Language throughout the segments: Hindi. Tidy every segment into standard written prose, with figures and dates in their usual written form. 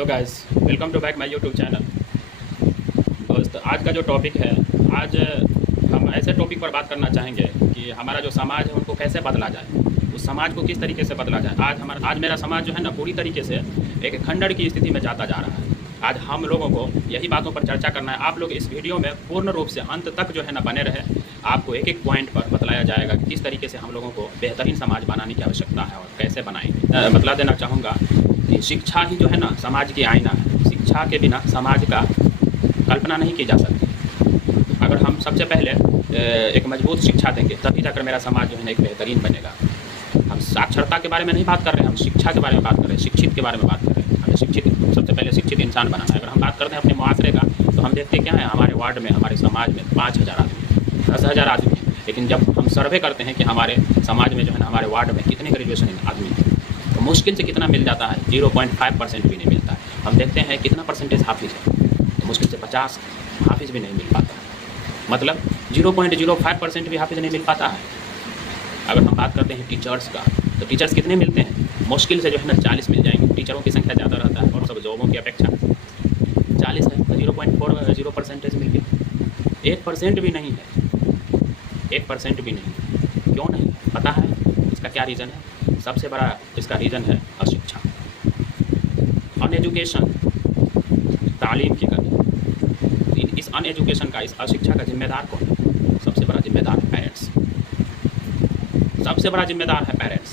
Hello guys, welcome to back my YouTube channel. दोस्त, आज का जो टॉपिक है, आज हम ऐसे टॉपिक पर बात करना चाहेंगे कि हमारा जो समाज है उनको कैसे बदला जाए, उस समाज को किस तरीके से बदला जाए। आज मेरा समाज जो है ना पूरी तरीके से एक खंडर की स्थिति में जाता जा रहा है। आज हम लोगों को यही बातों पर चर्चा करना है। आप लोग इस वीडियो में पूर्ण रूप से अंत तक जो है ना बने रहे। आपको एक एक पॉइंट पर बतलाया जाएगा कि किस तरीके से हम लोगों को बेहतरीन समाज बनाने की आवश्यकता है और कैसे बनाएंगे। बतला देना चाहूँगा कि शिक्षा ही जो है ना समाज की आईना है। शिक्षा के बिना समाज का कल्पना नहीं की जा सकती। अगर हम सबसे पहले एक मजबूत शिक्षा देंगे तभी जाकर मेरा समाज जो है ना एक बेहतरीन बनेगा। हम साक्षरता के बारे में नहीं बात कर रहे हैं, हम शिक्षा के बारे में बात कर रहे हैं, शिक्षित के बारे में बात कर रहे हैं। हमें सबसे पहले शिक्षित इंसान बनाना है। अगर हम बात करते हैं अपने मुआशरे का, तो हम देखते क्या है, हमारे वार्ड में, हमारे समाज में 5000 आदमी, 10,000 आदमी हैं। लेकिन जब हम सर्वे करते हैं कि हमारे समाज में जो है ना, हमारे वार्ड में कितने ग्रेजुएशन आदमी हैं, तो मुश्किल से कितना मिल जाता है, 0.5% भी नहीं मिलता है। हम देखते हैं कितना परसेंटेज हाफिज़ है, तो मुश्किल से 50 हाफिज़ भी नहीं मिल पाता है। मतलब 0.05% भी हाफिज़ नहीं मिल पाता है। अगर हम बात करते हैं टीचर्स का, तो टीचर्स कितने मिलते हैं, मुश्किल से जो है ना 40 मिल जाएंगे। टीचरों की संख्या ज़्यादा रहता है और सब जॉबों की अपेक्षा 40 है, तो 0.40% मिल गया। 1% भी नहीं है, 1% भी नहीं। क्यों नहीं पता है? इसका क्या रीज़न है? सबसे बड़ा इसका रीज़न है अशिक्षा, अनएजुकेशन, तालीम की कमी। इस अनएजुकेशन का, इस अशिक्षा का जिम्मेदार कौन है? सबसे बड़ा जिम्मेदार है पेरेंट्स। सबसे बड़ा जिम्मेदार है पेरेंट्स।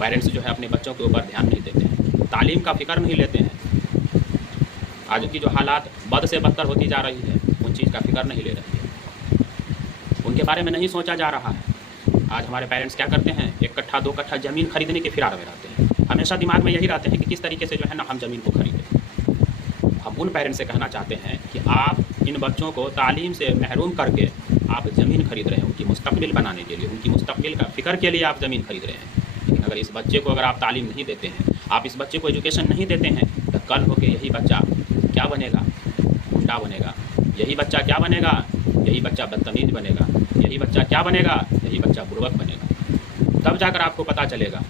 पेरेंट्स जो है अपने बच्चों के ऊपर ध्यान नहीं देते हैं, तालीम का फिक्र नहीं लेते हैं। आज की जो हालात बद से बदतर होती जा रही है, उन चीज़ का फिक्र नहीं ले रही है, उनके बारे में नहीं सोचा जा रहा है। आज हमारे पेरेंट्स क्या करते हैं, 1 कट्ठा 2 कट्ठा ज़मीन खरीदने के फिरार में रहते हैं। हमेशा दिमाग में यही रहते हैं कि किस तरीके से जो है ना हम ज़मीन को खरीदें। हम उन पेरेंट्स से कहना चाहते हैं कि आप इन बच्चों को तालीम से महरूम करके आप ज़मीन खरीद रहे हैं, उनकी मुस्तकबिल बनाने के लिए, उनकी मुस्तकबिल का फ़िक्र के लिए आप ज़मीन खरीद रहे हैं। लेकिन अगर इस बच्चे को, अगर आप तालीम नहीं देते हैं, आप इस बच्चे को एजुकेशन नहीं देते हैं, तो कल होके यही बच्चा क्या बनेगा? गुंडा बनेगा। यही बच्चा क्या बनेगा? यही बच्चा बदतमीज बनेगा। यही बच्चा क्या बनेगा? यही बच्चा बुर्बक बनेगा। तब जाकर आपको पता चलेगा।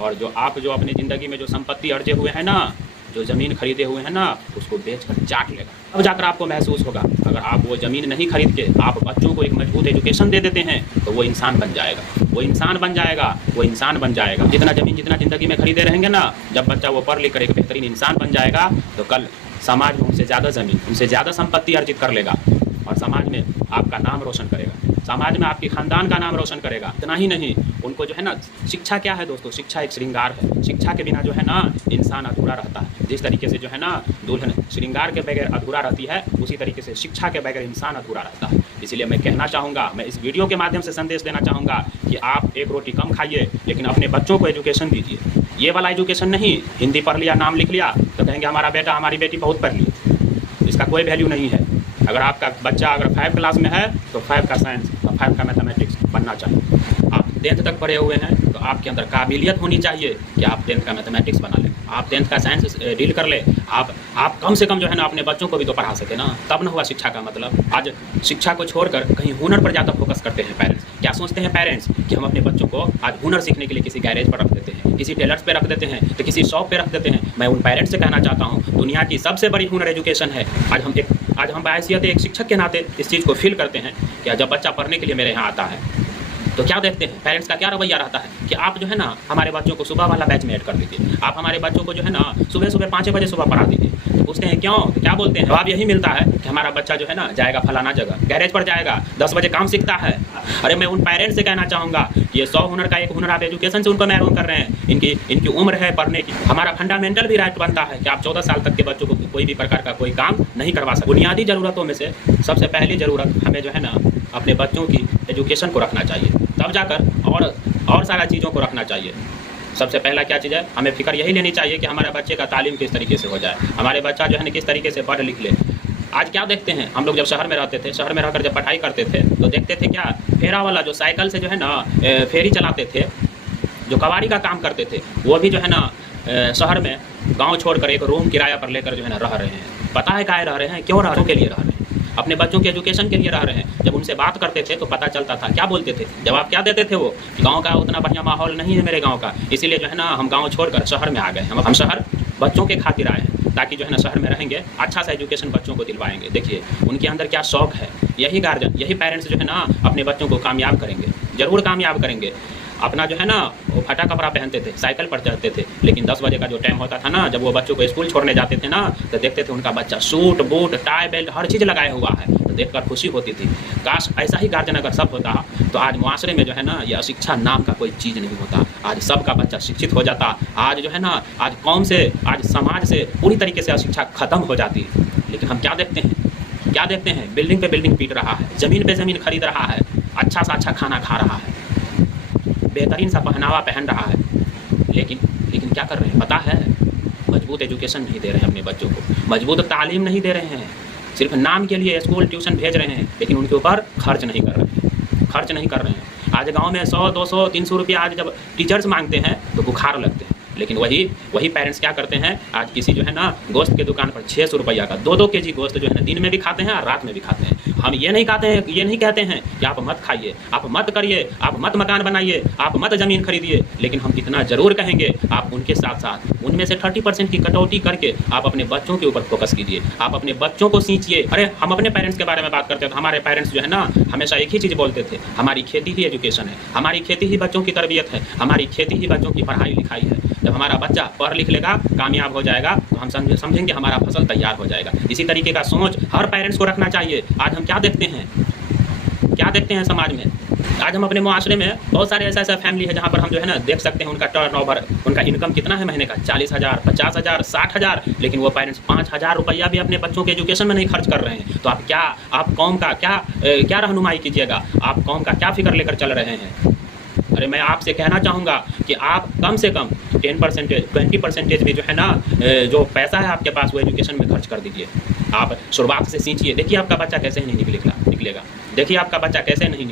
और जो अपनी ज़िंदगी में जो संपत्ति अर्जे हुए हैं ना, जो ज़मीन खरीदे हुए हैं ना, उसको बेचकर चाट लेगा। तब जाकर आपको महसूस होगा। अगर आप वो ज़मीन नहीं खरीद के आप बच्चों को एक मजबूत एजुकेशन दे देते हैं, तो वो इंसान बन जाएगा, वो इंसान बन जाएगा, वो इंसान बन जाएगा। जितना ज़मीन जितना ज़िंदगी में खरीदे रहेंगे ना, जब बच्चा वो पढ़ लिख कर एक बेहतरीन इंसान बन जाएगा, तो कल समाज में उनसे ज़्यादा ज़मीन, उनसे ज़्यादा संपत्ति अर्जित कर लेगा और समाज में आपका नाम रोशन करेगा, समाज में आपके ख़ानदान का नाम रोशन करेगा। इतना ही नहीं, उनको जो है ना, शिक्षा क्या है दोस्तों? शिक्षा एक श्रृंगार है। शिक्षा के बिना जो है ना इंसान अधूरा रहता है। जिस तरीके से जो है ना दुल्हन श्रृंगार के बगैर अधूरा रहती है, उसी तरीके से शिक्षा के बगैर इंसान अधूरा रहता है। इसलिए मैं कहना चाहूँगा, मैं इस वीडियो के माध्यम से संदेश देना चाहूँगा कि आप एक रोटी कम खाइए, लेकिन अपने बच्चों को एजुकेशन दीजिए। ये वाला एजुकेशन नहीं, हिंदी पढ़ लिया, नाम लिख लिया, तो कहेंगे हमारा बेटा, हमारी बेटी बहुत पढ़ ली। इसका कोई वैल्यू नहीं है। अगर आपका बच्चा अगर 5 क्लास में है, तो 5 का साइंस और 5 का मैथमेटिक्स बनना चाहिए। आप 10th तक पढ़े हुए हैं, तो आपके अंदर काबिलियत होनी चाहिए कि आप 10th का मैथमेटिक्स बना लें, आप 10th का साइंस डील कर ले। आप कम से कम जो है ना अपने बच्चों को भी तो पढ़ा सके ना, तब ना हुआ शिक्षा का मतलब। आज शिक्षा को छोड़कर कहीं हुनर पर ज़्यादा फोकस करते हैं पेरेंट्स। क्या सोचते हैं पेरेंट्स कि हम अपने बच्चों को आज हुनर सीखने के लिए किसी गैरेज पर रख देते हैं, किसी टेलर्स पे रख देते हैं, तो किसी शॉप पे रख देते हैं। मैं उन पेरेंट्स से कहना चाहता हूँ, दुनिया की सबसे बड़ी हुनर एजुकेशन है। आज हम बायसियत एक शिक्षक के नाते इस चीज़ को फील करते हैं कि जब बच्चा पढ़ने के लिए मेरे यहाँ आता है, तो क्या देखते हैं पेरेंट्स का क्या रवैया रहता है कि आप जो है ना हमारे बच्चों को सुबह वाला बैच में ऐड कर दीजिए, आप हमारे बच्चों को जो है ना सुबह 5 बजे सुबह पढ़ा दीजिए। तो पूछते हैं क्यों? तो क्या बोलते हैं? जवाब यही मिलता है कि हमारा बच्चा जो है ना जाएगा फलाना जगह, गैरेज पर जाएगा, 10 बजे काम सीखता है। अरे मैं उन पेरेंट्स से कहना चाहूँगा, ये 100 हुनर का एक हुनर आप एजुकेशन से उनको महरूम कर रहे हैं। इनकी उम्र है पढ़ने की। हमारा फंडामेंटल भी राइट बनता है कि आप 14 साल तक के बच्चों को कोई भी प्रकार का कोई काम नहीं करवा सकते। बुनियादी ज़रूरतों में से सबसे पहली ज़रूरत हमें जो है ना अपने बच्चों की एजुकेशन को रखना चाहिए, तब जाकर और सारा चीज़ों को रखना चाहिए। सबसे पहला क्या चीज़ है, हमें फिक्र यही लेनी चाहिए कि हमारे बच्चे का तालीम किस तरीके से हो जाए, हमारे बच्चा जो है ना किस तरीके से पढ़ लिख ले। आज क्या देखते हैं हम लोग, जब शहर में रहते थे, शहर में रहकर जब पढ़ाई करते थे, तो देखते थे क्या, फेरा वाला जो साइकिल से जो है ना फेरी चलाते थे, जो कबाड़ी का काम करते थे, वो भी जो है ना शहर में गाँव छोड़कर एक रूम किराया पर लेकर जो है ना रह रहे हैं। पता है काहे रह रहे हैं? क्यों रह रहे हैं? के लिए रह रहे हैं, अपने बच्चों के एजुकेशन के लिए रह रहे हैं। जब उनसे बात करते थे तो पता चलता था, क्या बोलते थे, जवाब क्या देते थे वो, गांव का उतना बढ़िया माहौल नहीं है मेरे गांव का, इसीलिए जो है ना हम गांव छोड़कर शहर में आ गए। हम शहर बच्चों के खातिर आए हैं, ताकि जो है ना शहर में रहेंगे, अच्छा सा एजुकेशन बच्चों को दिलवाएंगे। देखिए उनके अंदर क्या शौक है, यही गार्जियन, यही पेरेंट्स जो है ना अपने बच्चों को कामयाब करेंगे, ज़रूर कामयाब करेंगे। अपना जो है ना वो फटा कपड़ा पहनते थे, साइकिल पर चढ़ते थे, लेकिन 10 बजे का जो टाइम होता था ना, जब वो बच्चों को स्कूल छोड़ने जाते थे ना, तो देखते थे उनका बच्चा सूट बूट टाई बेल्ट हर चीज़ लगाए हुआ है, तो देखकर खुशी होती थी। काश ऐसा ही गार्जियन अगर सब होता तो आज मुआशरे में जो है ना ये अशिक्षा नाम का कोई चीज़ नहीं होता, आज सबका बच्चा शिक्षित हो जाता, आज जो है ना आज कौम से, आज समाज से पूरी तरीके से अशिक्षा खत्म हो जाती। लेकिन हम क्या देखते हैं, क्या देखते हैं, बिल्डिंग पे बिल्डिंग पीट रहा है, ज़मीन पे ज़मीन खरीद रहा है, अच्छा सा अच्छा खाना खा रहा है, बेहतरीन सा पहनावा पहन रहा है, लेकिन क्या कर रहे हैं पता है, मजबूत एजुकेशन नहीं दे रहे हैं अपने बच्चों को, मजबूत तालीम नहीं दे रहे हैं, सिर्फ नाम के लिए स्कूल ट्यूशन भेज रहे हैं, लेकिन उनके ऊपर खर्च नहीं कर रहे हैं, खर्च नहीं कर रहे हैं। आज गांव में 100 200 300 रुपया आज जब टीचर्स मांगते हैं तो बुखार लगते हैं, लेकिन वही पेरेंट्स क्या करते हैं, आज किसी जो है ना गोश्त के दुकान पर 600 रुपया का 2-2 केजी गोश्त जो है ना दिन में भी खाते हैं और रात में भी खाते हैं। हम ये नहीं कहते हैं कि आप मत खाइए, आप मत करिए, आप मत मकान बनाइए, आप मत ज़मीन खरीदिए, लेकिन हम इतना ज़रूर कहेंगे आप उनके साथ साथ उनमें से 30% की कटौती करके आप अपने बच्चों के ऊपर फोकस कीजिए, आप अपने बच्चों को सींचिए। अरे हम अपने पेरेंट्स के बारे में बात करते हैं तो हमारे पेरेंट्स जो है ना हमेशा एक ही चीज़ बोलते थे, हमारी खेती ही एजुकेशन है, हमारी खेती ही बच्चों की तरबियत है, हमारी खेती ही बच्चों की पढ़ाई लिखाई है। जब हमारा बच्चा पढ़ लिख लेगा, कामयाब हो जाएगा, तो हम समझेंगे हमारा फसल तैयार हो जाएगा। इसी तरीके का सोच हर पेरेंट्स को रखना चाहिए। आज हम क्या देखते हैं समाज में, आज हम अपने मुआशरे में बहुत सारे ऐसा फैमिली है जहाँ पर हम जो है ना देख सकते हैं उनका टर्नओवर, उनका इनकम कितना है महीने का, 40,000 50,000 60,000, लेकिन वो पेरेंट्स 5,000 रुपया भी अपने बच्चों के एजुकेशन में नहीं खर्च कर रहे हैं। तो आप कौम का क्या रहनुमाई कीजिएगा, आप कौम का क्या फिक्र लेकर चल रहे हैं। अरे मैं आपसे कहना चाहूँगा कि आप कम से कम 10% 20% भी जो है ना जो पैसा है आपके पास वो एजुकेशन में खर्च कर दीजिए। आप शुरुआत से सींचिए, देखिए आपका बच्चा कैसे नहीं निकलेगा, देखिए आपका बच्चा कैसे नहीं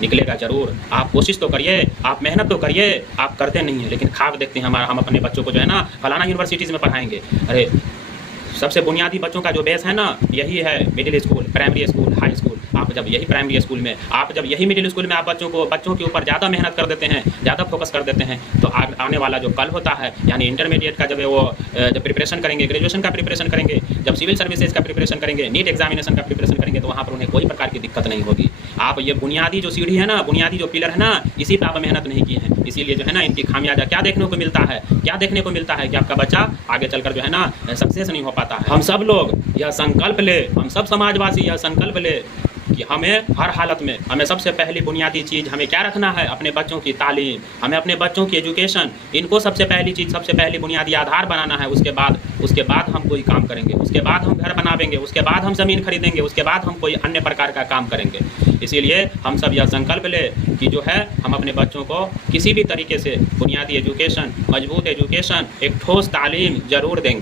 निकलेगा ज़रूर। आप कोशिश तो करिए, आप मेहनत तो करिए, आप करते नहीं हैं, लेकिन ख्वाब देखते हैं हम अपने बच्चों को जो है ना फलाना यूनिवर्सिटीज़ में पढ़ाएंगे। अरे सबसे बुनियादी बच्चों का जो बेस है ना यही है middle school, primary school, high school. आप जब यही प्राइमरी स्कूल में, आप जब यही मिडिल स्कूल में आप बच्चों के ऊपर ज़्यादा मेहनत कर देते हैं, ज़्यादा फोकस कर देते हैं, तो आने वाला जो कल होता है, यानी इंटरमीडिएट का जब प्रिपरेशन करेंगे, ग्रेजुएशन का प्रिपरेशन करेंगे, जब सिविल सर्विसेज का प्रिपरेशन करेंगे, नीट एग्जामिनेशन का प्रिपरेशन करेंगे, तो वहाँ पर उन्हें कोई प्रकार की दिक्कत नहीं होगी। आप ये बुनियादी जो सीढ़ी है ना, बुनियादी जो पिलर है ना, इसी पर आप मेहनत नहीं की है, इसीलिए जो है ना इनकी खामियाजा क्या देखने को मिलता है कि आपका बच्चा आगे चलकर जो है ना सक्सेस नहीं हो पाता है। हम सब लोग यह संकल्प ले, हम सब समाजवासी यह संकल्प ले कि हमें हर हालत में, हमें सबसे पहली बुनियादी चीज़ हमें क्या रखना है, अपने बच्चों की तालीम, हमें अपने बच्चों की एजुकेशन, इनको सबसे पहली बुनियादी आधार बनाना है। उसके बाद हम कोई काम करेंगे, उसके बाद हम घर बनावेंगे, उसके बाद हम ज़मीन खरीदेंगे, उसके बाद हम कोई अन्य प्रकार का काम करेंगे। इसीलिए हम सब यह संकल्प ले कि जो है हम अपने बच्चों को किसी भी तरीके से बुनियादी एजुकेशन, मजबूत एजुकेशन, एक ठोस तालीम ज़रूर देंगे।